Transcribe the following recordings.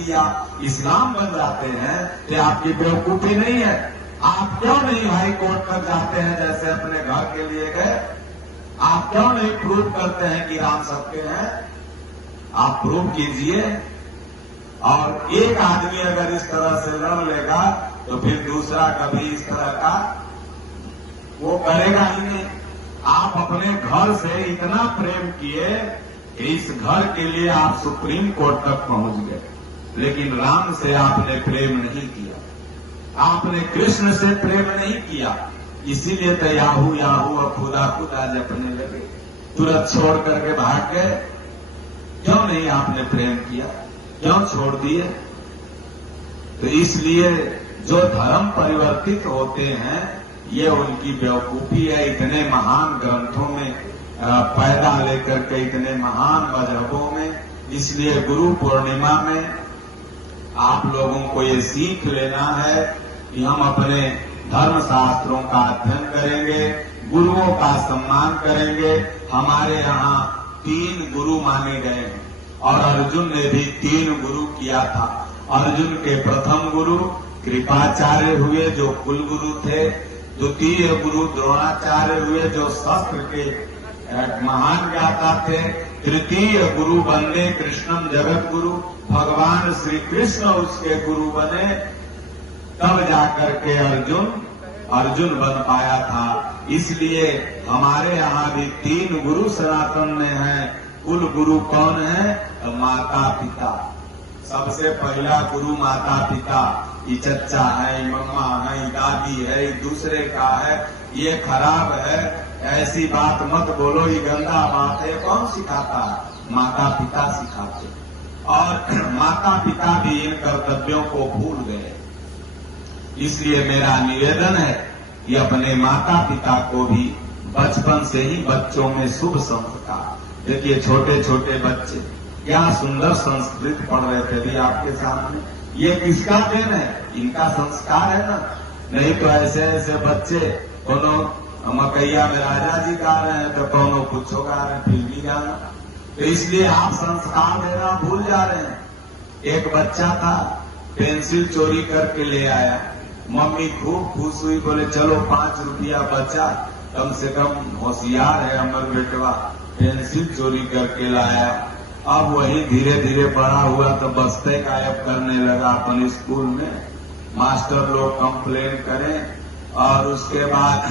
दिया, इस्लाम बन जाते हैं, तो आपकी बेवकूफी नहीं है? आप क्यों नहीं हाई कोर्ट तक जाते हैं जैसे अपने घर के लिए गए? आप क्यों नहीं प्रूव करते हैं कि राम सबके हैं? आप प्रूव कीजिए। और एक आदमी अगर इस तरह से लड़ लेगा तो फिर दूसरा कभी इस तरह का वो करेगा ही नहीं। आप अपने घर से इतना प्रेम किए कि इस घर के लिए आप सुप्रीम कोर्ट तक पहुंच गए, लेकिन राम से आपने प्रेम नहीं किया, आपने कृष्ण से प्रेम नहीं किया। इसीलिए तो याहू याहू और खुदा खुदा जपने लगे, तुरंत छोड़ करके भाग गए। क्यों नहीं आपने प्रेम किया? क्यों छोड़ दिए? तो इसलिए जो धर्म परिवर्तित होते हैं ये उनकी बेवकूफी है। इतने महान ग्रंथों में पैदा लेकर के इतने महान मजहबों में, इसलिए गुरु पूर्णिमा में आप लोगों को ये सीख लेना है कि हम अपने धर्म शास्त्रों का अध्ययन करेंगे, गुरुओं का सम्मान करेंगे। हमारे यहाँ 3 गुरु माने गए हैं और अर्जुन ने भी 3 गुरु किया था। अर्जुन के प्रथम गुरु कृपाचार्य हुए जो कुल गुरु थे, द्वितीय गुरु द्रोणाचार्य हुए जो शस्त्र के महान ज्ञाता थे, तृतीय गुरु बने कृष्णम जगत गुरु, भगवान श्री कृष्ण उसके गुरु बने, तब जाकर के अर्जुन बन पाया था। इसलिए हमारे यहाँ भी 3 गुरु सनातन में हैं। कुल गुरु कौन है? तो माता पिता। सबसे पहला गुरु माता पिता। ये चच्चा है, ये मम्मा है, ये दादी है, ये दूसरे का है, ये खराब है, ऐसी बात मत बोलो, ये गंदा बात है। कौन सिखाता है? माता पिता सिखाते। और माता पिता भी इन कर्तव्यों को भूल गए। इसलिए मेरा निवेदन है कि अपने माता पिता को भी बचपन से ही बच्चों में शुभ संस्कार। देखिए छोटे छोटे बच्चे क्या सुंदर संस्कृत पढ़ रहे थे भी आपके सामने। ये किसका देन है? इनका संस्कार है ना। नहीं तो ऐसे ऐसे बच्चे कोनो मकैया में राजा जी गा रहे हैं तो कोनो कुछ गा रहे हैं, फिर भी गाना। तो इसलिए आप संस्कार देना भूल जा रहे हैं। एक बच्चा था, पेंसिल चोरी करके ले आया, मम्मी खूब खुश हुई, बोले चलो 5 रुपया बचा, कम से कम होशियार है अमर बेटवा, पेंसिल चोरी करके लाया। अब वही धीरे धीरे बड़ा हुआ तो बस्ते गायब करने लगा अपने स्कूल में, मास्टर लोग कंप्लेन करें। और उसके बाद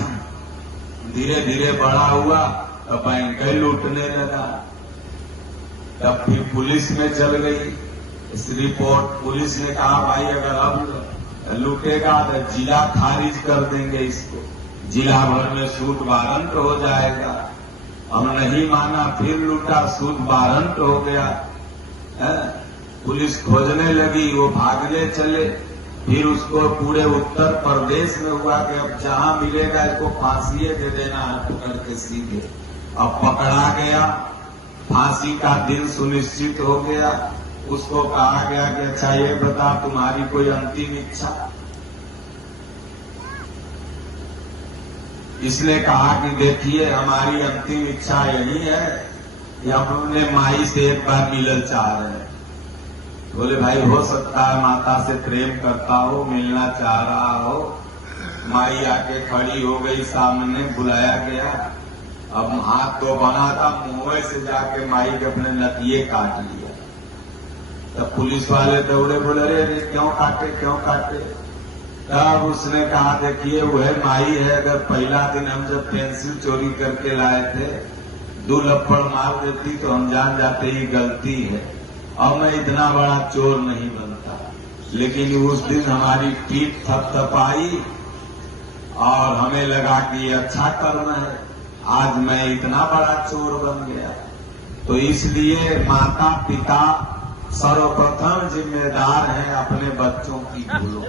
धीरे धीरे बड़ा हुआ तो बैंक लूटने लगा। तब फिर पुलिस में चल गई इस रिपोर्ट। पुलिस ने कहा भाई अगर अब लूटेगा तो जिला खारिज कर देंगे इसको, जिला भर में सूद वारंट हो जाएगा। हम नहीं माना, फिर लूटा, सूद वारंट हो गया। पुलिस खोजने लगी, वो भागने चले। फिर उसको पूरे उत्तर प्रदेश में हुआ कि अब जहां मिलेगा इसको फांसी दे देना है पकड़ के सीधे। अब पकड़ा गया, फांसी का दिन सुनिश्चित हो गया। उसको कहा गया कि अच्छा ये बता तुम्हारी कोई अंतिम इच्छा? इसने कहा कि देखिए हमारी अंतिम इच्छा यही है कि हम अपने माई से एक बार मिलना चाह रहे हैं। बोले भाई हो सकता है माता से प्रेम करता हो, मिलना चाह रहा हो। माई आके खड़ी हो गई सामने, बुलाया गया। अब हाथ तो बना था, मुंह से जाके माई के अपने नतिये काट लिया। तब पुलिस वाले दौड़े, बोले अरे क्यों काटे क्यों काटे? तब उसने कहा देखिए वह माई है, अगर पहला दिन हम जब पेंसिल चोरी करके लाए थे 2 लप्पड़ मार देती तो हम जान जाते ही गलती है, और मैं इतना बड़ा चोर नहीं बनता। लेकिन उस दिन हमारी पीठ थपथपाई और हमें लगा कि ये अच्छा कर्म है, आज मैं इतना बड़ा चोर बन गया। तो इसलिए माता पिता सर्वप्रथम जिम्मेदार हैं अपने बच्चों की भूलों।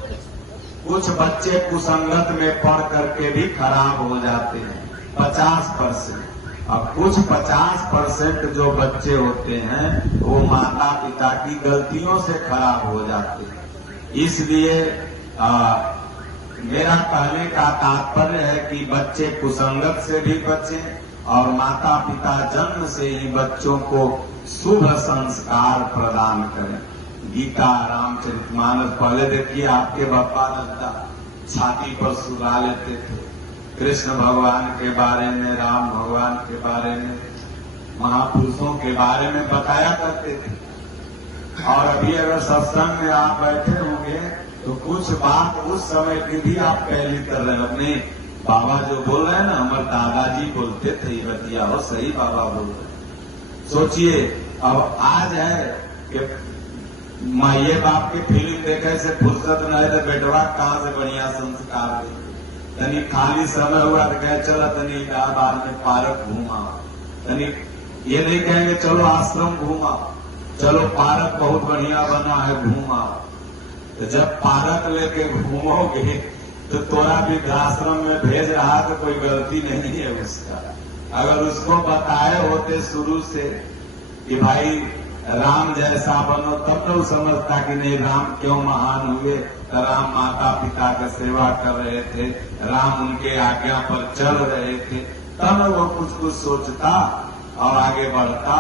कुछ बच्चे कुसंगत में पढ़ करके भी खराब हो जाते हैं 50%। अब कुछ 50% जो बच्चे होते हैं वो माता पिता की गलतियों से खराब हो जाते हैं। इसलिए मेरा कहने का तात्पर्य है कि बच्चे कुसंगत से भी बचें और माता पिता जन्म से ही बच्चों को शुभ संस्कार प्रदान करें। गीता, रामचरितमानस, पहले देखिए आपके बापा दादा छाती पर सुला लेते थे, कृष्ण भगवान के बारे में, राम भगवान के बारे में, महापुरुषों के बारे में बताया करते थे। और अभी अगर सत्संग में आप बैठे होंगे तो कुछ बात उस समय की भी आप पहली कर रहे हैं। अपने बाबा जो बोल रहे हैं ना, हमारे दादाजी बोलते थे, ये बतिया हो, सही बाबा बोल रहे हैं। सोचिए अब आज है कि माइये बाप की फिल्म देखे से फुर्सत न है तो बेटवा कहां से बढ़िया संस्कार दे। तनी खाली समय हुआ तो कहे चलो तनी इलाहाबाद में पार्क घूमा, तनी ये नहीं कहेंगे चलो आश्रम घूमा, चलो पार्क बहुत बढ़िया बना है घूमा। तो जब पार्क लेके घूमोगे तो तोरा वृद्धाश्रम में भेज रहा तो कोई गलती नहीं है उसका। अगर उसको बताए होते शुरू से कि भाई राम जैसा बनो, तब तो समझता कि नहीं राम क्यों महान हुए। तो राम माता पिता की सेवा कर रहे थे, राम उनके आज्ञा पर चल रहे थे, तब वो कुछ सोचता और आगे बढ़ता।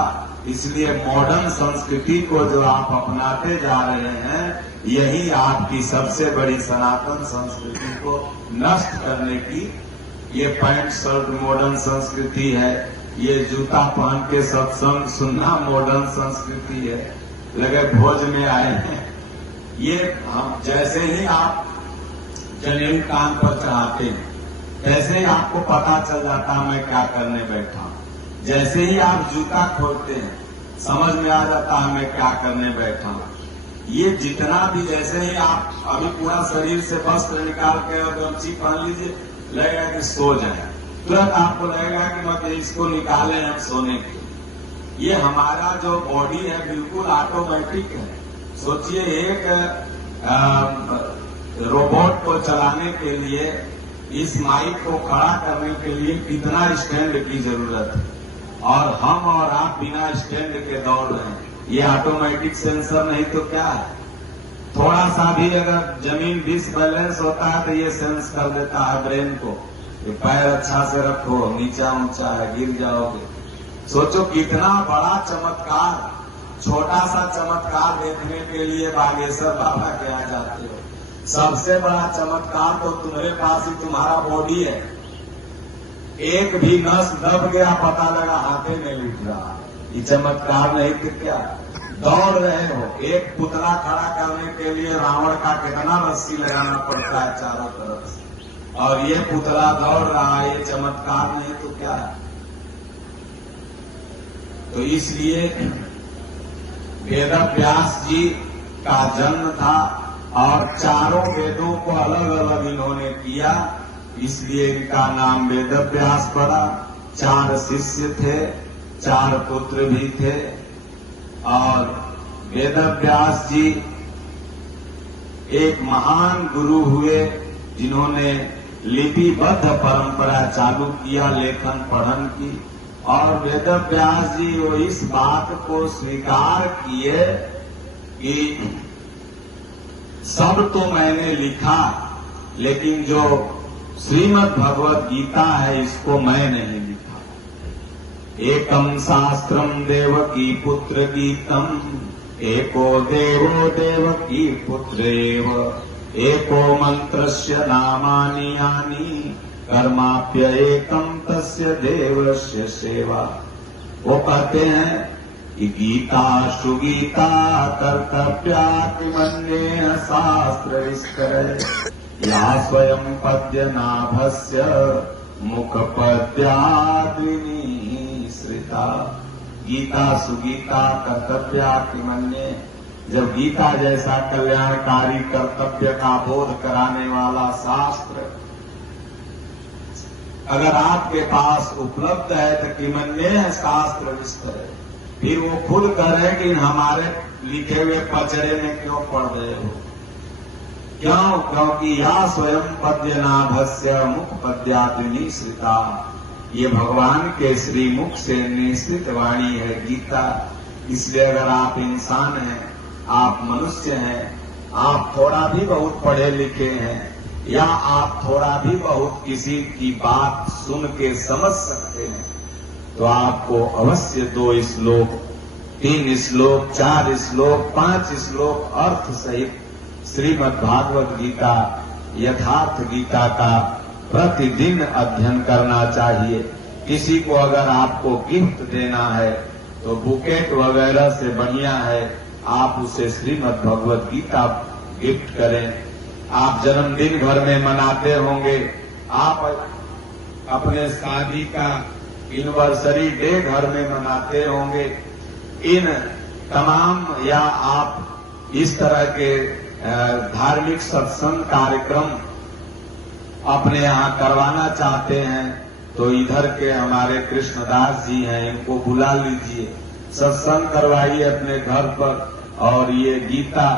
इसलिए मॉडर्न संस्कृति को जो आप अपनाते जा रहे हैं, यही आपकी सबसे बड़ी सनातन संस्कृति को नष्ट करने की, ये पैंट शर्ट मॉडर्न संस्कृति है, ये जूता पहन के सत्संग सुनना मॉडर्न संस्कृति है। लगे भोज में आए हैं, ये हम जैसे ही आप जनेऊ कान पर चढ़ाते हैं, जैसे ही आपको पता चल जाता मैं क्या करने बैठा हूं, जैसे ही आप जूता खोलते हैं समझ में आ जाता है मैं क्या करने बैठा हूं। ये जितना भी, जैसे ही आप अभी पूरा शरीर से वस्त्र निकाल के गमछी पहन लीजिए, लगेगा कि सो जाए, तुरंत आपको लगेगा कि मतलब इसको निकाले हम सोने के। ये हमारा जो बॉडी है बिल्कुल ऑटोमेटिक है। सोचिए एक रोबोट को चलाने के लिए, इस माइक को खड़ा करने के लिए कितना स्टैंड की जरूरत है, और हम और आप बिना स्टैंड के दौड़ रहे हैं। ये ऑटोमेटिक सेंसर नहीं तो क्या है। थोड़ा सा भी अगर जमीन डिसबैलेंस होता है तो ये सेंस कर देता है ब्रेन को, पैर अच्छा से रखो, नीचा ऊंचा है गिर जाओगे। सोचो कितना बड़ा चमत्कार, छोटा सा चमत्कार देखने के लिए बागेश्वर बाबा के यहाँ जाते हो। सबसे बड़ा चमत्कार तो तुम्हारे पास ही तुम्हारा बॉडी है। एक भी नस दब गया, पता लगा हाथे नहीं उठ रहा, ये चमत्कार नहीं तो क्या। दौड़ रहे हो, एक पुतला खड़ा करने के लिए रावण का कितना रस्सी लगाना पड़ता है चारों तरफ से, और ये पुतला दौड़ रहा है, ये चमत्कार नहीं तो क्या है। तो इसलिए वेदव्यास जी का जन्म था और चारों वेदों को अलग अलग इन्होंने किया, इसलिए इनका नाम वेदव्यास पड़ा। 4 शिष्य थे, 4 पुत्र भी थे, और वेदव्यास जी एक महान गुरु हुए जिन्होंने लिपिबद्ध परंपरा चालू किया लेखन पढ़न की। और वेदव्यास जी वो इस बात को स्वीकार किए कि सब तो मैंने लिखा, लेकिन जो श्रीमद् भगवद गीता है इसको मैं नहीं लिखा। एकम शास्त्रम देवकी पुत्र गीतम, एको देवो देवकी पुत्रेव, एको मंत्रस्य नामानि यानि, कर्माप्य एकम तस्य देवस्य सेवा। वो कहते हैं कि गीता सुगीता कर्तव्या किमन्येन शास्त्र विस्तरे, या स्वयं पद्य नाभस्य मुख पद्याद्विनी श्रिता। गीता सुगीता कर्तव्या किमन्ये, जब गीता जैसा कल्याणकारी कर्तव्य का बोध कराने वाला शास्त्र अगर आपके पास उपलब्ध है तो किमन्ये शास्त्र विस्तर, फिर वो खुद कह रहे कि हमारे लिखे हुए पचड़े में क्यों पढ़ रहे हो। क्यों? क्योंकि या स्वयं पद्यनाभस्य मुख पद्याद्विनी श्रिता, ये भगवान के श्री मुख से निश्चित वाणी है गीता। इसलिए अगर आप इंसान हैं, आप मनुष्य हैं, आप थोड़ा भी बहुत पढ़े लिखे हैं, या आप थोड़ा भी बहुत किसी की बात सुन के समझ सकते हैं, तो आपको अवश्य 2 श्लोक 3 श्लोक, 4 श्लोक, 5 श्लोक अर्थ सहित श्रीमद् भागवत गीता, यथार्थ गीता का प्रतिदिन अध्ययन करना चाहिए। किसी को अगर आपको गिफ्ट देना है तो बुकेट वगैरह से बढ़िया है आप उसे श्रीमद् भगवत गीता गिफ्ट करें। आप जन्मदिन घर में मनाते होंगे, आप अपने शादी का एनिवर्सरी डे घर में मनाते होंगे। इन तमाम या आप इस तरह के धार्मिक सत्संग कार्यक्रम अपने यहाँ करवाना चाहते हैं तो इधर के हमारे कृष्णदास जी हैं, इनको बुला लीजिए, सत्संग करवाइए अपने घर पर और ये गीता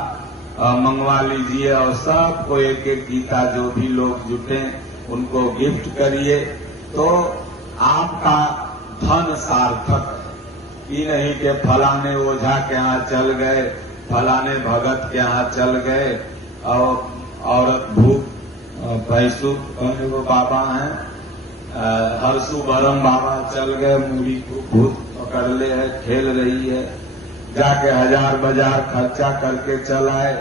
मंगवा लीजिए और सबको एक एक गीता जो भी लोग जुटे उनको गिफ्ट करिए तो आपका धन सार्थक है। ये नहीं कि फलाने ओझा के यहाँ चल गए, फलाने भगत के यहाँ चल गए और औरत भूख पैसु वो बाबा हैं हरसु बरम बाबा चल गए, मूली को भूत पकड़ ले है, खेल रही है, जाके 1000 बाजार खर्चा करके चलाए।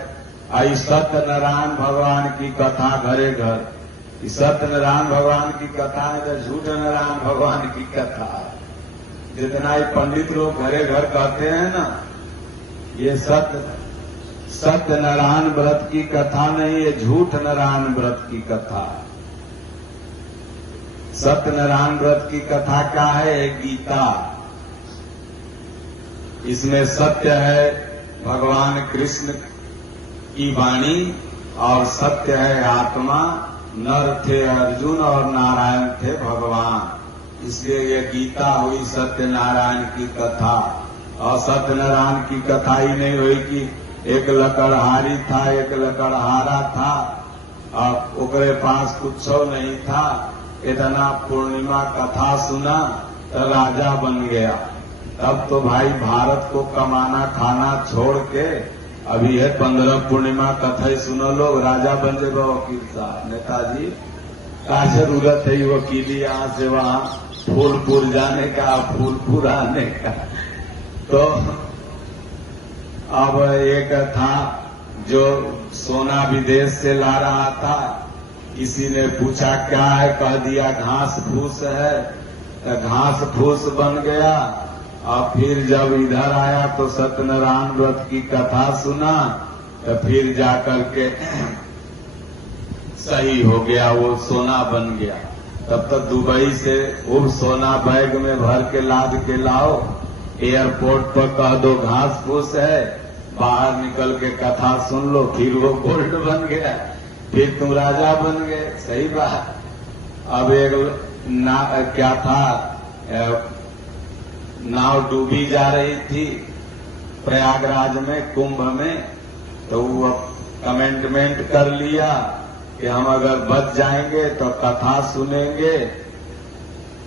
आई सत्यनारायण भगवान की कथा घरे घर, सत्यनारायण भगवान की कथा है तो झूठ नारायण भगवान की कथा है। जितना ही पंडित लोग घरे घर कहते हैं ना, ये सत्यनारायण व्रत की कथा नहीं, ये झूठ नारायण व्रत की कथा है। सत्यनारायण व्रत की कथा क्या है? गीता। इसमें सत्य है भगवान कृष्ण की वाणी और सत्य है आत्मा। नर थे अर्जुन और नारायण थे भगवान, इसलिए ये गीता हुई सत्यनारायण की कथा। और सत्यनारायण की कथा ही नहीं हुई कि एक लकड़हारी था, एक लकड़हारा था और ओकरे पास कुछ नहीं था, इतना पूर्णिमा कथा सुना तो राजा बन गया। तब तो भाई भारत को कमाना खाना छोड़ के अभी है 15 पूर्णिमा कथा सुनो लोग, राजा बन जाएगा वकील साहब। नेताजी का जरूरत है वकीली यहाँ से वहाँ फूलपुर जाने का, फूलपुर आने का। तो अब एक था जो सोना विदेश से ला रहा था, किसी ने पूछा क्या है, कह दिया घास फूस है, तो घास फूस बन गया। और फिर जब इधर आया तो सत्यनारायण व्रत की कथा सुना तो फिर जाकर के सही हो गया, वो सोना बन गया। तब तक दुबई से वो सोना बैग में भर के लाद के लाओ, एयरपोर्ट पर कह दो घास फूस है, बाहर निकल के कथा सुन लो, फिर वो गोल्ड बन गया, फिर तुम राजा बन गए। सही बात। अब एक क्या था, नाव डूबी जा रही थी प्रयागराज में कुंभ में, तो वो कमेंटमेंट कर लिया कि हम अगर बच जाएंगे तो कथा सुनेंगे,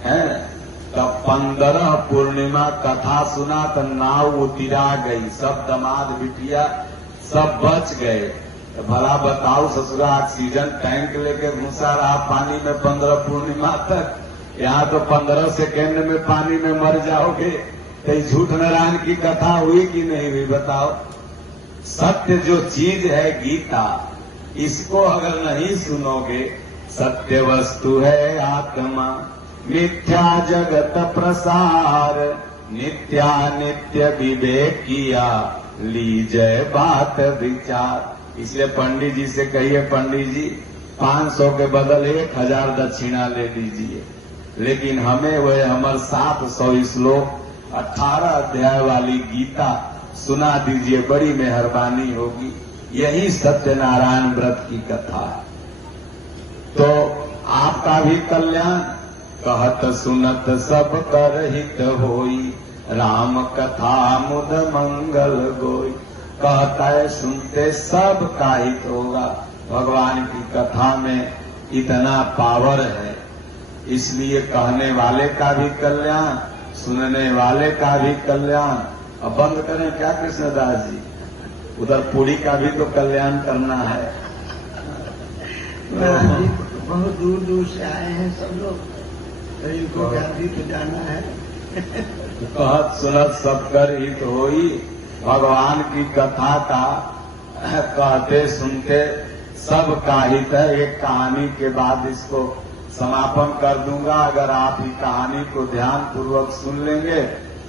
हैं। तब 15 पूर्णिमा कथा सुना तो नाव उतिरा गई, सब दामाद बिटिया सब बच गए। तो भला बताओ ससुरा ऑक्सीजन टैंक लेके घुसा रहा पानी में 15 पूर्णिमा तक, यहाँ तो 15 सेकेंड में पानी में मर जाओगे। तो झूठ नारायण की कथा हुई कि नहीं हुई बताओ? सत्य जो चीज है गीता, इसको अगर नहीं सुनोगे, सत्य वस्तु है आत्मा, मिथ्या जगत प्रसार, नित्या नित्य विवेक किया, लीजय बात विचार। इसलिए पंडित जी से कहिए, पंडित जी 500 के बदल 1000 दक्षिणा ले लीजिए, लेकिन हमें वह हमारे 700 श्लोक 18 अध्याय वाली गीता सुना दीजिए, बड़ी मेहरबानी होगी। यही सत्यनारायण व्रत की कथा है। तो आपका भी कल्याण, कहत सुनत सब कर हित होई, राम कथा मुद मंगल गोई। कहता है सुनते सब का हित होगा। भगवान की कथा में इतना पावर है, इसलिए कहने वाले का भी कल्याण, सुनने वाले का भी कल्याण। अब बंद करें क्या कृष्णदास जी? उधर पूरी का भी तो कल्याण करना है। बहुत दूर दूर से आए हैं सब लोग, तो इनको गांधी तो जाना है। कहत सुनत सब कर हित होई। भगवान की कथा का कहते सुनते सब का हित है। एक कहानी के बाद इसको समापन कर दूंगा। अगर आप ही कहानी को ध्यान पूर्वक सुन लेंगे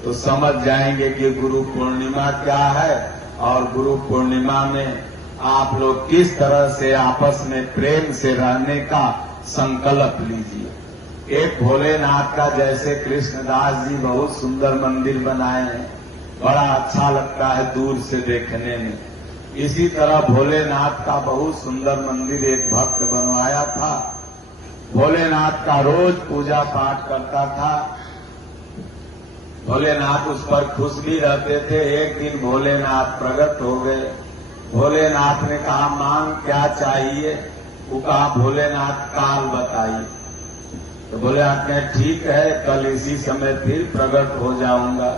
तो समझ जाएंगे कि गुरु पूर्णिमा क्या है और गुरु पूर्णिमा में आप लोग किस तरह से आपस में प्रेम से रहने का संकल्प लीजिए। एक भोलेनाथ का जैसे कृष्णदास जी बहुत सुंदर मंदिर बनाए हैं, बड़ा अच्छा लगता है दूर से देखने में। इसी तरह भोलेनाथ का बहुत सुंदर मंदिर एक भक्त बनवाया था। भोलेनाथ का रोज पूजा पाठ करता था। भोलेनाथ उस पर खुश भी रहते थे। एक दिन भोलेनाथ प्रकट हो गए। भोलेनाथ ने कहा मांग क्या चाहिए? वो कहा भोलेनाथ काल बताइए। तो भोलेनाथ ने ठीक है कल इसी समय फिर प्रकट हो जाऊंगा।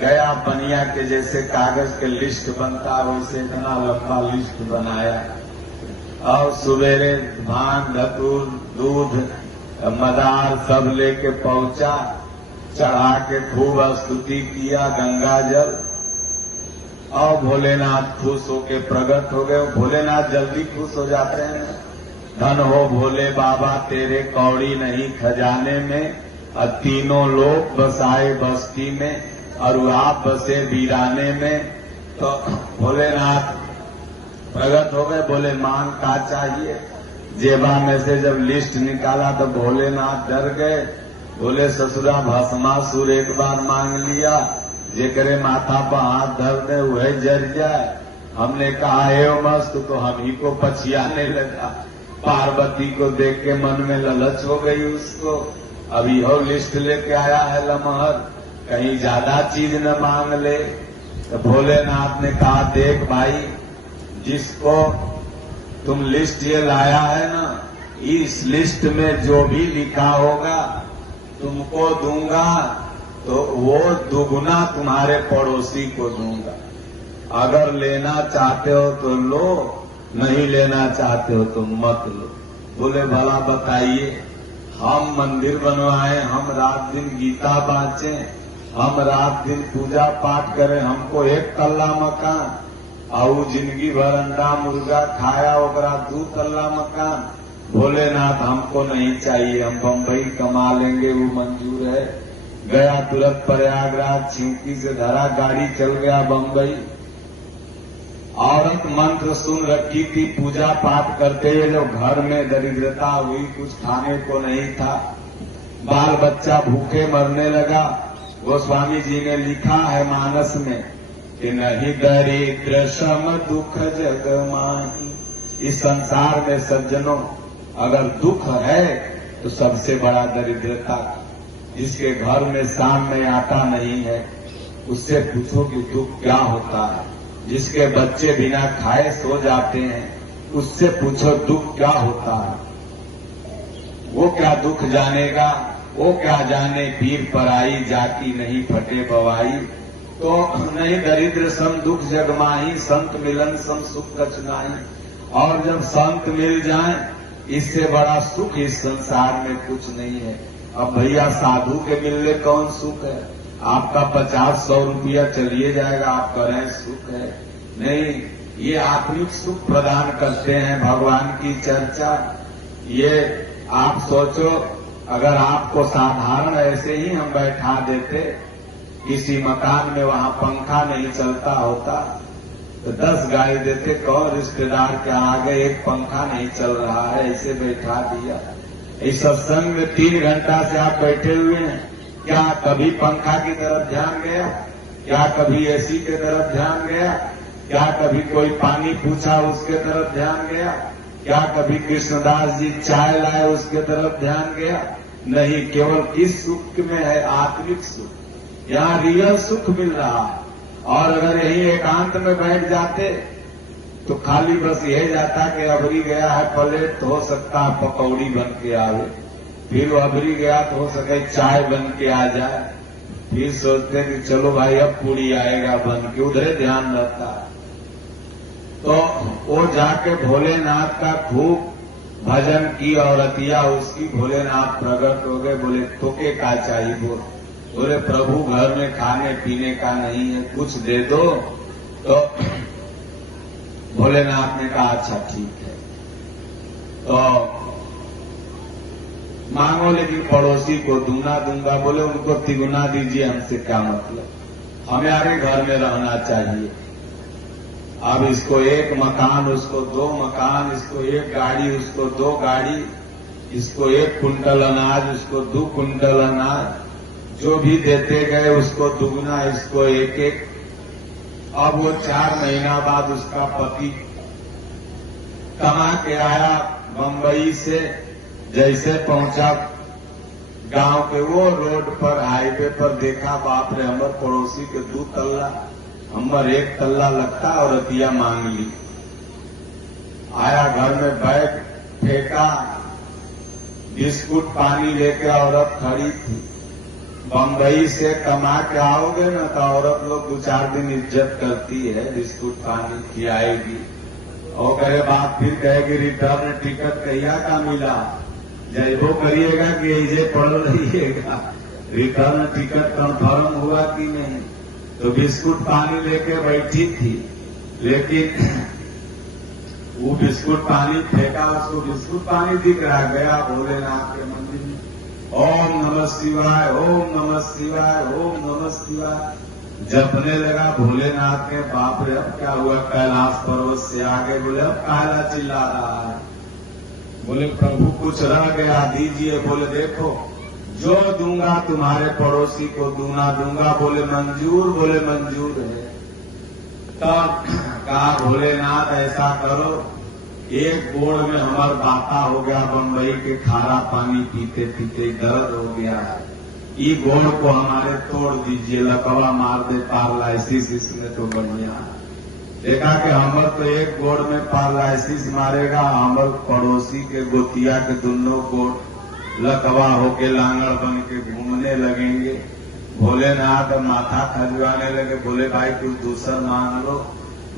गया बनिया के जैसे कागज के लिस्ट बनता वैसे इतना लंबा लिस्ट बनाया और सवेरे भांग धतूर दूध मदार सब लेके पहुंचा। चढ़ा के खूब स्तुति किया गंगा जल और भोलेनाथ खुश होके प्रकट हो गए। भोलेनाथ जल्दी खुश हो जाते हैं। धन हो भोले बाबा तेरे कौड़ी नहीं खजाने में, और तीनों लोग बसाए बस्ती में और आप बसे वीराने में। तो भोलेनाथ प्रकट हो गए। बोले मांग का चाहिए? जेबा में से जब लिस्ट निकाला तो भोलेनाथ डर गए। बोले ससुरा भस्मासुर एक बार मांग लिया, जेकरे माथा पर हाथ धर दे वह जर जाए। हमने कहा एवं मस्त तो हम ही को पछियाने लगा। पार्वती को देख के मन में ललच हो गई उसको। अभी हो लिस्ट लेके आया है लमहर, कहीं ज्यादा चीज न मांग ले। तो भोलेनाथ ने कहा देख भाई, जिसको तुम लिस्ट ये लाया है ना, इस लिस्ट में जो भी लिखा होगा तुमको दूंगा तो वो दुगुना तुम्हारे पड़ोसी को दूंगा। अगर लेना चाहते हो तो लो, नहीं लेना चाहते हो तो मत लो। बोले भला बताइए, हम मंदिर बनवाए, हम रात दिन गीता बाँचे, हम रात दिन पूजा पाठ करें, हमको एक तल्ला मकान और जिंदगी भर अंडा मुर्गा खाया ओकरा 2 तल्ला मकान। भोलेनाथ हमको नहीं चाहिए, हम बम्बई कमा लेंगे वो मंजूर है। गया तुरंत प्रयागराज, छिंकी से धरा गाड़ी चल गया बम्बई। औरत मंत्र सुन रखी थी, पूजा पाठ करते हुए जो घर में दरिद्रता हुई, कुछ खाने को नहीं था, बाल बच्चा भूखे मरने लगा। गोस्वामी जी ने लिखा है मानस में कि नहीं दरिद्र सम दुख जग माही। इस संसार में सज्जनों अगर दुख है तो सबसे बड़ा दरिद्रता। जिसके घर में शाम में आटा नहीं है उससे पूछो कि दुख क्या होता है। जिसके बच्चे बिना खाए सो जाते हैं उससे पूछो दुख क्या होता है। वो क्या दुख जानेगा, वो क्या जाने पीर पराई, जाती नहीं फटे बवाई। तो नहीं दरिद्र सम दुख जगमाही, संत मिलन सम सुख कछ नाही। और जब संत मिल जाएं इससे बड़ा सुख इस संसार में कुछ नहीं है। अब भैया साधु के मिलने कौन सुख है? आपका 50-100 रुपया चलिए जाएगा, आप करें सुख है? नहीं, ये आत्मिक सुख प्रदान करते हैं भगवान की चर्चा। ये आप सोचो अगर आपको साधारण ऐसे ही हम बैठा देते किसी मकान में, वहां पंखा नहीं चलता होता तो 10 गाली देते। कौन रिश्तेदार के आगे एक पंखा नहीं चल रहा है, ऐसे बैठा दिया। इस सत्संग में 3 घंटा से आप बैठे हुए हैं, क्या कभी पंखा की तरफ ध्यान गया? क्या कभी एसी की तरफ ध्यान गया? क्या कभी कोई पानी पूछा उसके तरफ ध्यान गया? क्या कभी कृष्णदास जी चाय लाए उसके तरफ ध्यान गया? नहीं, केवल किस सुख में है? आत्मिक सुख। यहाँ रियल सुख मिल रहा है। और अगर यही एकांत में बैठ जाते तो खाली बस यही जाता कि अबरी गया है प्लेट तो हो सकता है पकौड़ी बन के आवे, फिर वो अबरी गया तो हो सके चाय बन के आ जाए, फिर सोचते कि चलो भाई अब पूरी आएगा बन के, उधर ध्यान रहता है। तो वो जाके भोलेनाथ का खूब भजन की और अतिया उसकी। भोलेनाथ प्रकट हो गए, बोले तोके का चाहिए बोल। बोले प्रभु घर में खाने पीने का नहीं है, कुछ दे दो। तो भोलेनाथ ने कहा अच्छा ठीक है, तो मांगो लेकिन पड़ोसी को दूना दूंगा। बोले उनको तिगुना दीजिए, हमसे क्या मतलब, हमारे घर में रहना चाहिए। अब इसको एक मकान, उसको 2 मकान, इसको 1 गाड़ी, उसको 2 गाड़ी, इसको 1 कुंटल अनाज, उसको 2 कुंटल अनाज, जो भी देते गए उसको दुगना, इसको 1-1। अब वो 4 महीना बाद उसका पति कमा के आया बंबई से। जैसे पहुंचा गांव के वो रोड पर, हाईवे पर, देखा बाप रे हमर पड़ोसी के 2 तल्ला, हमर 1 तल्ला लगता, और रतिया मांग ली। आया घर में बैग फेंका, बिस्कुट पानी लेके औरत खड़ी थी। बंबई से कमा के आओगे ना तो औरत लोग 2-4 दिन इज्जत करती है, बिस्कुट पानी खिलाएगी। और करे बाप फिर कहेगी रिटर्न टिकट कहिया का मिला, जैबो करिएगा कि ऐसे पढ़ रहिएगा, रिटर्न टिकट कंफर्म हुआ कि नहीं। तो बिस्कुट पानी लेके बैठी थी, लेकिन वो बिस्कुट पानी फेंका, उसको बिस्कुट पानी दिख रहा, गया भोलेनाथ के मंदिर में, ओम नमः शिवाय, ओम नमः शिवाय, ओम नमः शिवाय जपने लगा। भोलेनाथ के बाप रे अब क्या हुआ, कैलाश पर्वत से आगे। बोले अब काला चिल्ला रहा है। बोले प्रभु कुछ रह गया, दीजिए। बोले देखो जो दूंगा तुम्हारे पड़ोसी को दूना दूंगा। बोले मंजूर, बोले मंजूर है। तब कहा भोलेनाथ ऐसा करो, 1 गोड़ में हमार बाता हो गया, बंबई के खारा पानी पीते पीते दर्द हो गया है, ये गोड़ को हमारे तोड़ दीजिए, लकवा मार दे, पारलाइसिस इसमें तो बढ़िया है। देखा कि हमर तो 1 गोड़ में पारलाइसिस मारेगा, हमर पड़ोसी के गोतिया के दोनों गोड़ लकवा होके लांगड़ बन के घूमने लगेंगे। भोलेनाथ माथा खजवाने लगे। बोले भाई कुछ दूसरा मांग लो,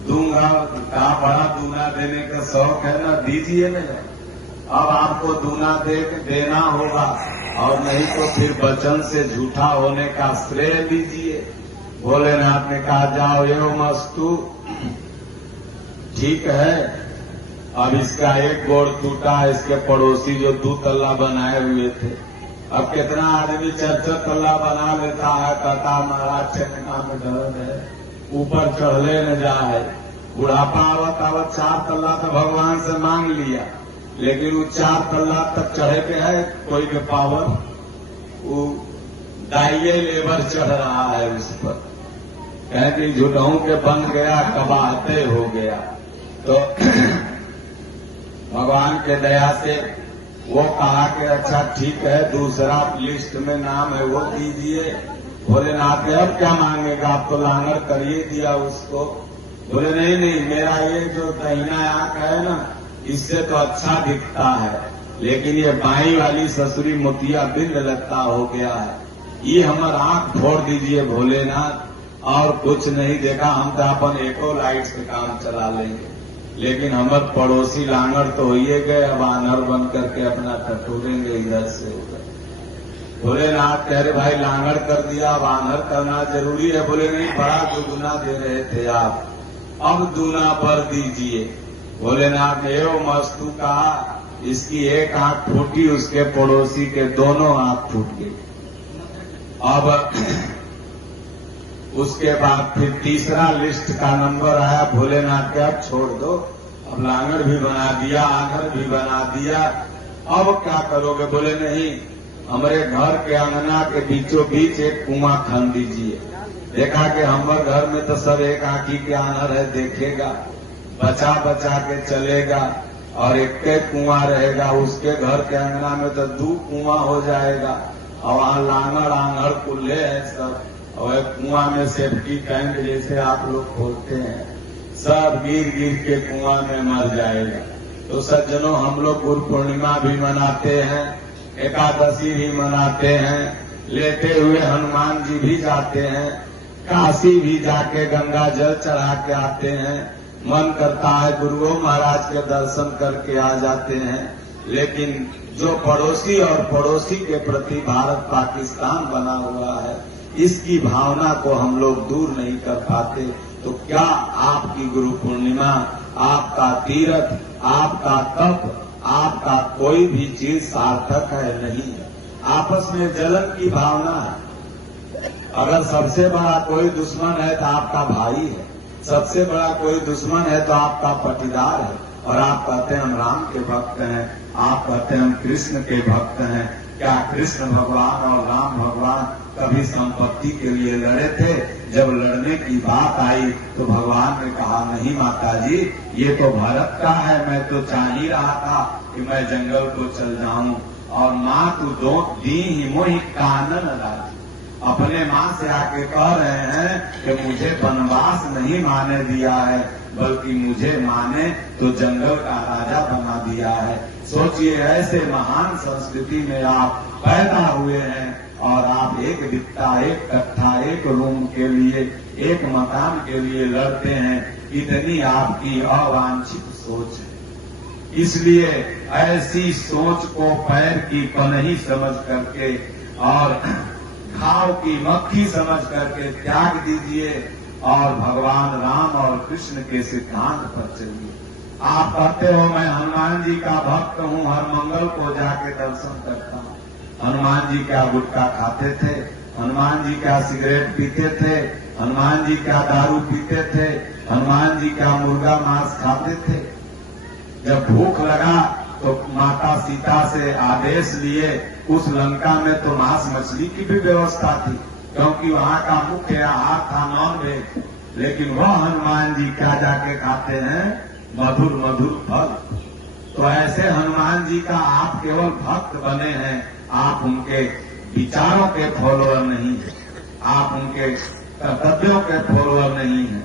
दूंगा। कहा बड़ा दूना देने का शौक है ना, दीजिए ना। अब आपको दूना देना होगा, और नहीं तो फिर वचन से झूठा होने का श्रेय लीजिए। भोलेनाथ ने कहा जाओ एवं मस्तु, ठीक है। अब इसका 1 गोड़ टूटा, इसके पड़ोसी जो 2 तल्ला बनाए हुए थे, अब कितना आदमी 4-4 तल्ला बना लेता है, कहता महाराज चेतना में दर्द है, ऊपर चढ़ले न जाए। बुढ़ापा आवत आवत 4 तल्ला तो भगवान से मांग लिया, लेकिन वो 4 तल्ला तक चढ़े के है कोई के पावर, वो दाइये लेबर चढ़ रहा है उस पर। कहते झूठों के बन गया, कबाहते हो गया। तो भगवान के दया से वो कहा कि अच्छा ठीक है, दूसरा लिस्ट में नाम है वो दीजिए। भोलेनाथ ने अब क्या मांगेगा, आप तो लांगर करिए दिया उसको। बोले नहीं नहीं, मेरा ये जो दाहिना आंख है ना, इससे तो अच्छा दिखता है, लेकिन ये बाई वाली ससुरी मोतिया बिंद लगता हो गया है, ये हमारा आंख फोड़ दीजिए भोलेनाथ। और कुछ नहीं देखा, हम तो अपन एको लाइट से काम चला लेंगे, लेकिन हमारे पड़ोसी लांगर तो होइए गए, अब आनर बन करके अपना टटोरेंगे इधर से उधर। भोलेनाथ कह रहे भाई लांगर कर दिया, अब आनर करना जरूरी है। बोले नहीं, बड़ा दुगुना दे रहे थे आप, अब दूना पर दीजिए। भोलेनाथ ने एवं मस्तु कहा, इसकी 1 आंख फूटी, उसके पड़ोसी के दोनों आंख फूट गई। अब उसके बाद फिर तीसरा लिस्ट का नंबर आया। भोलेनाथ के अब छोड़ दो, अब लांगर भी बना दिया, आंगर भी बना दिया, अब क्या करोगे। बोले नहीं, हमारे घर के अंगना के बीचों बीच एक कुआं खन दीजिए। देखा कि हमारे घर में तो सब 1 आंखी के आनर है, देखेगा, बचा बचा के चलेगा, और 1 कुआं रहेगा। उसके घर के अंगना में तो 2 कुआं हो जाएगा, और वहां लांगर आंगर कुल्ले है सब, और एक कुआं में सेफ्टी टैंक जैसे आप लोग खोलते हैं, सब गिर गिर के कुआं में मर जाएगा। तो सज्जनों, हम लोग गुरु पूर्णिमा भी मनाते हैं, एकादशी भी मनाते हैं, लेटे हुए हनुमान जी भी जाते हैं, काशी भी जाके गंगा जल चढ़ा के आते हैं, मन करता है गुरुओं महाराज के दर्शन करके आ जाते हैं। लेकिन जो पड़ोसी और पड़ोसी के प्रति भारत पाकिस्तान बना हुआ है, इसकी भावना को हम लोग दूर नहीं कर पाते, तो क्या आपकी गुरु पूर्णिमा, आपका तीर्थ, आपका तप, आपका कोई भी चीज सार्थक है? नहीं है। आपस में जलन की भावना है। अगर सबसे बड़ा कोई दुश्मन है तो आपका भाई है, सबसे बड़ा कोई दुश्मन है तो आपका पटीदार है, और आप कहते हैं हम राम के भक्त हैं, आप कहते हैं हम कृष्ण के भक्त हैं। क्या कृष्ण भगवान और राम भगवान कभी संपत्ति के लिए लड़े थे? जब लड़ने की बात आई तो भगवान ने कहा नहीं माता जी, ये तो भरत का है, मैं तो चाह ही रहा था कि मैं जंगल को चल जाऊं, और माँ तू दो दी ही मोहि कानन राजी। अपने माँ से आके कह रहे हैं कि मुझे वनवास नहीं माने दिया है, बल्कि मुझे माने तो जंगल का राजा बना दिया है। सोचिए, ऐसे महान संस्कृति में आप पैदा हुए हैं और आप एक बित्ता, एक कट्ठा, एक रूम के लिए, एक मकान के लिए लड़ते हैं। इतनी आपकी अवांछित सोच है। इसलिए ऐसी सोच को पैर की पनही समझ करके और घाव की मक्खी समझ करके त्याग दीजिए और भगवान राम और कृष्ण के सिद्धांत पर चलिए। आप कहते हो मैं हनुमान जी का भक्त हूँ, हर मंगल को जाके दर्शन करता हूँ। हनुमान जी क्या गुटखा खाते थे? हनुमान जी क्या सिगरेट पीते थे? हनुमान जी क्या दारू पीते थे? हनुमान जी क्या मुर्गा मांस खाते थे? जब भूख लगा तो माता सीता से आदेश लिए, उस लंका में तो मांस मछली की भी व्यवस्था थी, क्योंकि वहाँ का मुख्य आहार था नॉन वेज। लेकिन वह हनुमान जी क्या जाके खाते हैं? मधुर मधुर फल। तो ऐसे हनुमान जी का आप केवल भक्त बने हैं, आप उनके विचारों के फॉलोअर नहीं है, आप उनके कर्तव्यों के फॉलोअर नहीं है।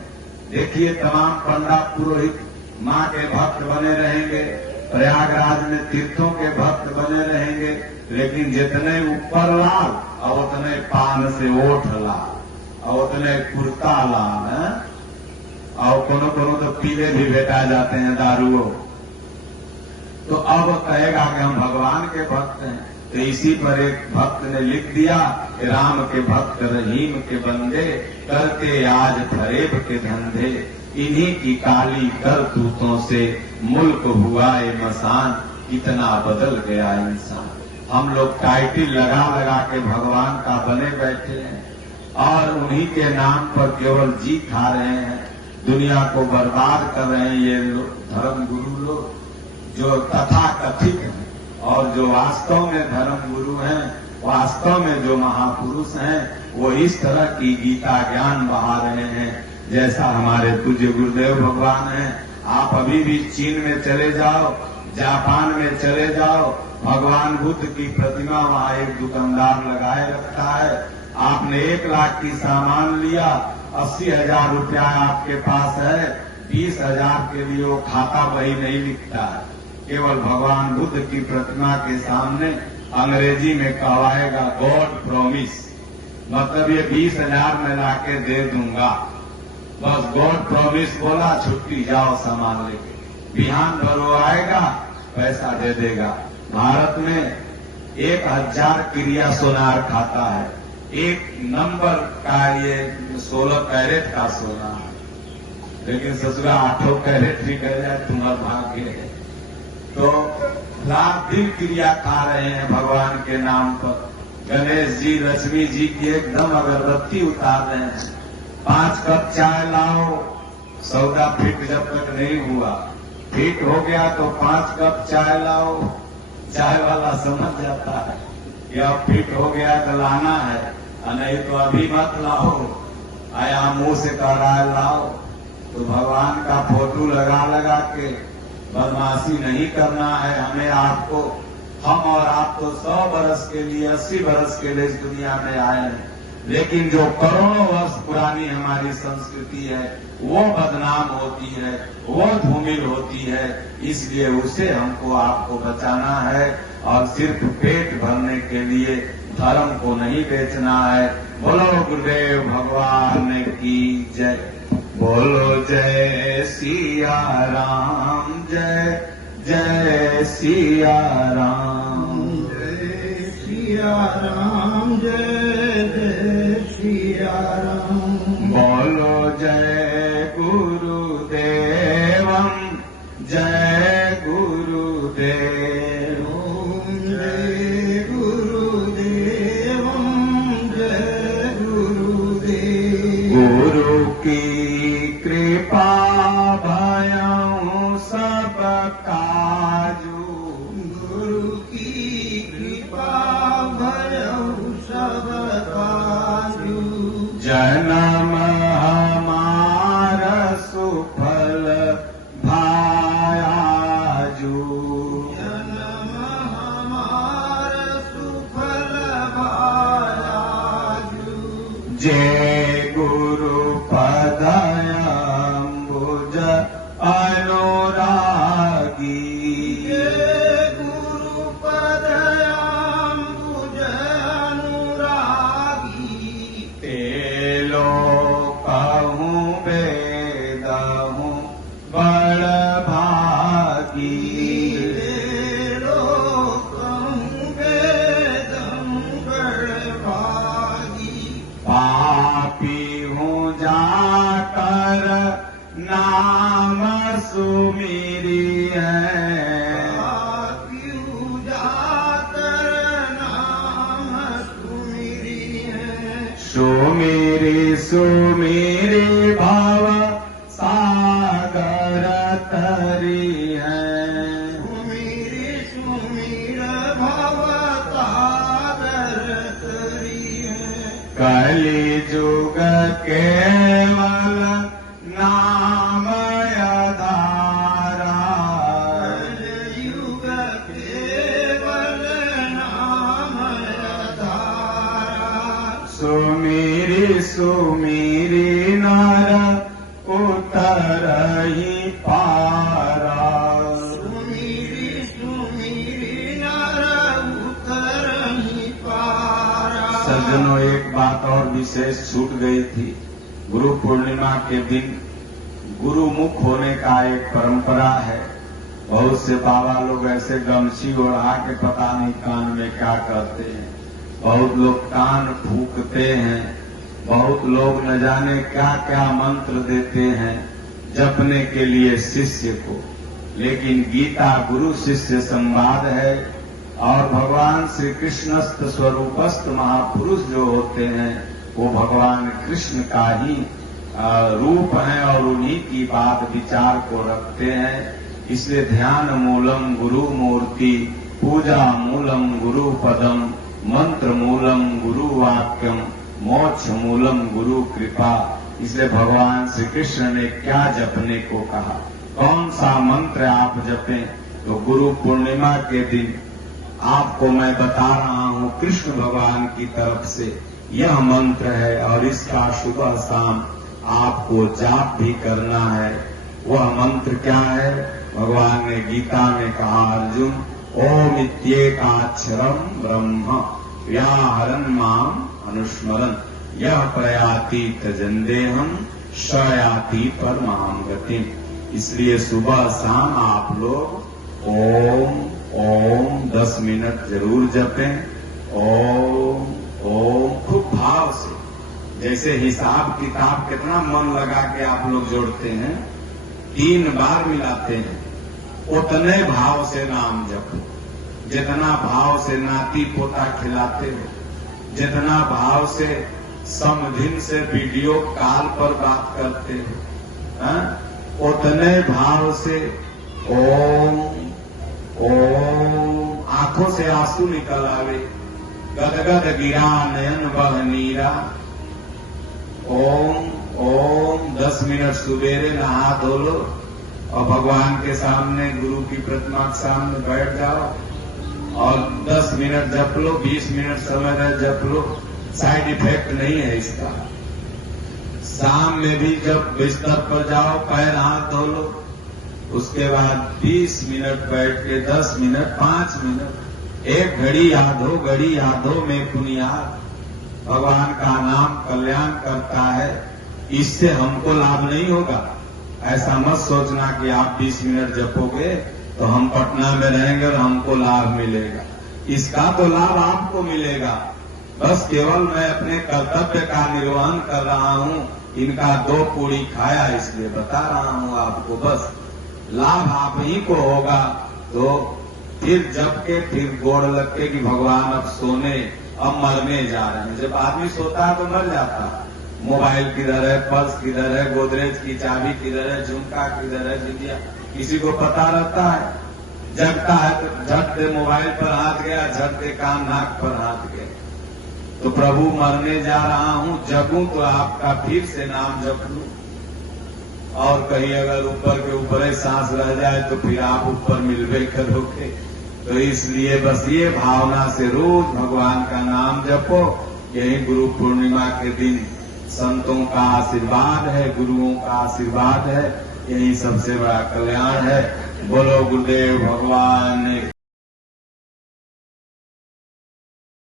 देखिए, तमाम पंडा पुरोहित माँ के भक्त बने रहेंगे, प्रयागराज में तीर्थों के भक्त बने रहेंगे, लेकिन जितने ऊपर लाल और उतने पान से ओठ लाल और उतने कुर्ता लाल है, और कोनो कोनो तो पीले भी भेटा जाते हैं दारुओं। तो अब कहेगा कि हम भगवान के भक्त हैं। तो इसी पर एक भक्त ने लिख दिया कि राम के भक्त रहीम के बंदे, करते आज फरेब के धंधे, इन्हीं की काली करतूतों से मुल्क हुआ ए मसान, इतना बदल गया इंसान। हम लोग टाइटिल लगा लगा के भगवान का बने बैठे हैं और उन्हीं के नाम पर केवल जी खा रहे हैं, दुनिया को बर्बाद कर रहे हैं ये धर्म गुरु लोग, जो तथाकथित हैं और जो वास्तव में धर्म गुरु हैं, वास्तव में जो महापुरुष हैं, वो इस तरह की गीता ज्ञान बहा रहे हैं जैसा हमारे पूज्य गुरुदेव भगवान हैं। आप अभी भी चीन में चले जाओ, जापान में चले जाओ, भगवान बुद्ध की प्रतिमा वहाँ एक दुकानदार लगाए रखता है। आपने 1 लाख की सामान लिया, 80,000 रुपया आपके पास है, 20,000 के लिए वो खाता वही नहीं लिखता है। केवल भगवान बुद्ध की प्रतिमा के सामने अंग्रेजी में कहवाएगा गॉड प्रॉमिस, मतलब ये 20,000 में लाके दे दूंगा। बस गॉड प्रॉमिस बोला, छुट्टी जाओ सामान लेके। बिहान भर वो आएगा, पैसा दे देगा। भारत में 1,000 क्रिया सोनार खाता है, 1 नंबर का ये 16 कैरेट का सोना है, लेकिन ससुरा 8 कैरेट भी कर जाए तुम्हारा भाग्य है। तो रात दिन क्रिया खा रहे हैं भगवान के नाम पर। गणेश जी, लक्ष्मी जी की एकदम अगरबत्ती उतार रहे हैं। 5 कप चाय लाओ, सौदा फिट जब तक नहीं हुआ, फिट हो गया तो 5 कप चाय लाओ। चाय वाला समझ जाता है कि अब फिट हो गया तो लाना है, और नहीं तो अभी मत लाओ, आया मुंह से कह रहा है लाओ। तो भगवान का फोटो लगा लगा के बदमाशी नहीं करना है हमें आपको। हम और आप तो 100 बरस के लिए, 80 बरस के लिए इस दुनिया में आए हैं, लेकिन जो करोड़ों वर्ष पुरानी हमारी संस्कृति है वो बदनाम होती है, वो धूमिल होती है। इसलिए उसे हमको आपको बचाना है, और सिर्फ पेट भरने के लिए धर्म को नहीं बेचना है। बोलो गुरुदेव भगवान की जय, बोलो जय सिया राम, जय जय सिया राम। जय जय सिया राम। बोलो जय गुरुदेवम जय गुरुदेव। जय गुरुदेवम जय गुरुदेव। गुरु की कृपा भयउ सब काजू। गुरु की कृपा भयउ सब काजू। जन्म हमार सुफल भायाजू। जन्म हमार सुफल भायाजू। जय गुरु पदयम्बुज अनुरागी। जय गुरु पदयाम्बुज अनुरागी। तेलो कहूँ वेदहूँ बड़ भागी। पापी हूँ जाकर नाम सुमिरी है। सुमिरी सुमिरी भव सागर तरी है। कलि जुग केवल नाम आधारा। युग केवल नाम आधारा। सुमिरी सुमिरी नर उतरहि पारा। सुमिरी सुमिरी नर उतरहि पारा। सज्जनों, एक बात और विशेष छूट गई थी। गुरु पूर्णिमा के दिन गुरुमुख होने का एक परंपरा है। बहुत से बाबा लोग ऐसे गमछी ओढ़ा के पता नहीं कान में क्या करते हैं। बहुत लोग कान फूकते हैं। बहुत लोग न जाने क्या क्या मंत्र देते हैं जपने के लिए शिष्य को। लेकिन गीता गुरु शिष्य संवाद है और भगवान श्री कृष्णस्थ स्वरूपस्थ महापुरुष जो होते हैं वो भगवान कृष्ण का ही रूप है और उन्हीं की बात विचार को रखते हैं। इसलिए ध्यान मूलम गुरु मूर्ति, पूजा मूलम गुरु पदम, मंत्र मूलम गुरु वाक्यम, मोक्ष मूलम गुरु कृपा। इसलिए भगवान श्री कृष्ण ने क्या जपने को कहा, कौन सा मंत्र आप जपें, तो गुरु पूर्णिमा के दिन आपको मैं बता रहा हूं कृष्ण भगवान की तरफ से यह मंत्र है और इसका सुबह शाम आपको जाप भी करना है। वह मंत्र क्या है? भगवान ने गीता में कहा, अर्जुन ओम इत्येकाक्षरम ब्रह्म व्याहरन् माम अनुस्मरन् यह प्रयाति तजन्देहम शयाति परमां गतिम। इसलिए सुबह शाम आप लोग ओम ओम 10 मिनट जरूर जपें। ओम ओम खूब भाव से, जैसे हिसाब किताब कितना मन लगा के आप लोग जोड़ते हैं, 3 बार मिलाते हैं, उतने भाव से नाम जपो। जितना भाव से नाती पोता खिलाते हो, जितना भाव से समधिन से वीडियो कॉल पर बात करते हो, उतने भाव से ओम ओम आंखों से आंसू निकल आवे, गदगद गिरा नयन बह नीरा। ओम ओम 10 मिनट सुबेरे नहा धो लो और भगवान के सामने गुरु की प्रतिमा के सामने बैठ जाओ और 10 मिनट जप लो, 20 मिनट समय रहे जप लो। साइड इफेक्ट नहीं है इसका। शाम में भी जब बिस्तर पर जाओ पैर हाथ धो लो, उसके बाद 20 मिनट बैठ के 10 मिनट 5 मिनट 1 घड़ी याद हो, घड़ी याद हो में पुनियाद। भगवान का नाम कल्याण करता है, इससे हमको लाभ नहीं होगा। ऐसा मत सोचना कि आप 20 मिनट जपोगे तो हम पटना में रहेंगे और हमको लाभ मिलेगा। इसका तो लाभ आपको मिलेगा। बस केवल मैं अपने कर्तव्य का निर्वहन कर रहा हूँ, इनका 2 पूरी खाया इसलिए बता रहा हूँ आपको। बस लाभ आप ही को होगा। तो फिर जबकि फिर गोड़ लग के कि भगवान अब सोने, अब मरने जा रहे हैं। जब आदमी सोता है तो मर जाता है। मोबाइल किधर है, पर्स किधर है, गोदरेज की चाबी किधर है, झुमका किधर है, जिंदिया किसी को पता रहता है। जगता है तो झट दे मोबाइल पर हाथ गया, झट दे कान नाक पर हाथ गया। तो प्रभु मरने जा रहा हूं, जगूं तो आपका फिर से नाम जप लूं, और कहीं अगर ऊपर के ऊपर ही सांस रह जाए तो फिर आप ऊपर मिलवे करोगे। तो इसलिए बस ये भावना से रोज भगवान का नाम जपो। यही गुरु पूर्णिमा के दिन संतों का आशीर्वाद है, गुरुओं का आशीर्वाद है, यही सबसे बड़ा कल्याण है। बोलो गुरुदेव भगवान।